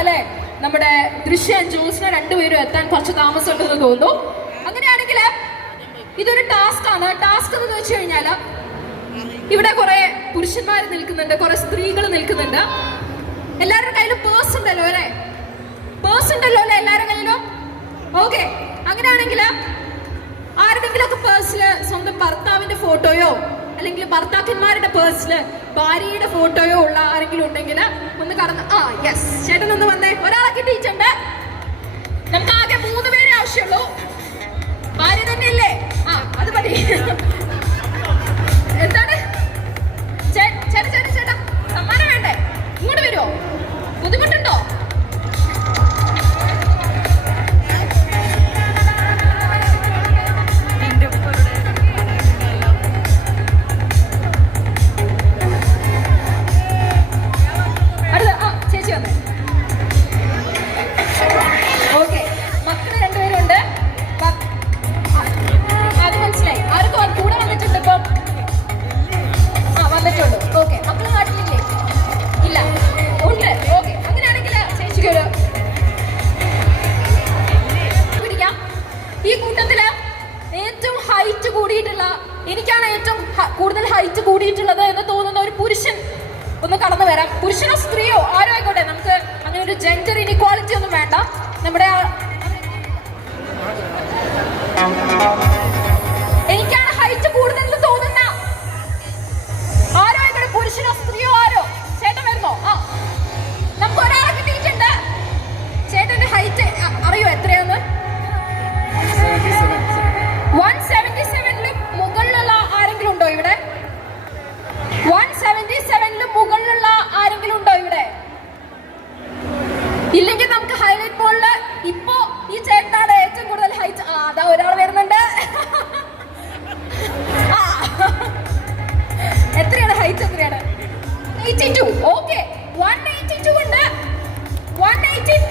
അല്ലെ നമ്മുടെ ദൃശ്യം ജ്യോത്സ്ന രണ്ടുപേരും എത്താൻ കുറച്ച് താമസം ഉണ്ടെന്ന് തോന്നുന്നു. അങ്ങനെയാണെങ്കിൽ ഇതൊരു ടാസ്ക് ആണ്. ടാസ്ക് എന്ന് വെച്ച് കഴിഞ്ഞാൽ ഇവിടെ കുറെ പുരുഷന്മാർ നിൽക്കുന്നുണ്ട്, കുറെ സ്ത്രീകൾ നിൽക്കുന്നുണ്ട്. എല്ലാവരുടെ കയ്യിലും പേഴ്സ് ഉണ്ടല്ലോ അല്ലെ? പേഴ്സ് ഉണ്ടല്ലോ അല്ലെ എല്ലാവരുടെ കയ്യിലും? ഓക്കെ, അങ്ങനെയാണെങ്കിൽ ആരുടെങ്കിലും ഒക്കെ പേഴ്സില് സ്വന്തം ഭർത്താവിന്റെ ഫോട്ടോയോ അല്ലെങ്കിൽ ഭർത്താക്കന്മാരുടെ പേഴ്സില് ഭാര്യയുടെ ഫോട്ടോയോ ഉള്ള ആരെങ്കിലും ഉണ്ടെങ്കിൽ ഒന്ന് കടന്ന് യെസ് ചേട്ടൻ ഒന്ന് വന്നേ. ഒരാളെ കിട്ടിയിട്ടുണ്ട്. നമുക്ക് ആകെ 3 പേരെ ആവശ്യമുള്ളൂ. ഭാര്യ തന്നെയല്ലേ? അത് മതി. എന്താണ് ചേട്ടാ ചേട്ടാ ചേട്ടാ സമ്മാനം വേണ്ടേ? ഇങ്ങോട്ട് വരുമോ? ബുദ്ധിമുട്ടുണ്ടോ? എനിക്കാണ് ഏറ്റവും കൂടുതൽ ഹൈറ്റ് കൂടിയിട്ടുള്ളത് എന്ന് തോന്നുന്ന ഒരു പുരുഷൻ ഒന്ന് കടന്നു വരാം. പുരുഷനോ സ്ത്രീയോ ആരോ ആയിക്കോട്ടെ, നമുക്ക് അങ്ങനെ ഒരു ജെൻഡർ ഇനിക്വാളിറ്റി ഒന്നും വേണ്ട. നമ്മുടെ എനിക്കാണ് ഹൈറ്റ് കൂടുതൽ എന്ന് തോന്നുന്ന ആരോ ആയിക്കോട്ടെ, പുരുഷനോ സ്ത്രീയോ ആരോ. ചേട്ടൻ വരുന്നോ? നമുക്ക് ഒരാളെ കിട്ടിയിട്ടുണ്ട്. ചേട്ടന്റെ ഹൈറ്റ് അറിയോ എത്രയാന്ന്? 177 മുകളിലുള്ള ആരെങ്കിലും ഉണ്ടോ ഇവിടെ? 177 മുകളിലുള്ള ആരെങ്കിലും ഉണ്ടോ ഇവിടെ? ഇല്ലെങ്കിൽ നമുക്ക് ഹൈലൈറ്റ് ബോളില് ഇപ്പോ ഈ ചേട്ടനാണ് ഏറ്റവും കൂടുതൽ ഹൈറ്റ്. അതാ ഒരാൾ വരുന്നുണ്ട്. എത്രയാണ് ഹൈറ്റ്? എത്രയാണ്? 82. ഓക്കെ, 182 ഉണ്ട്. 182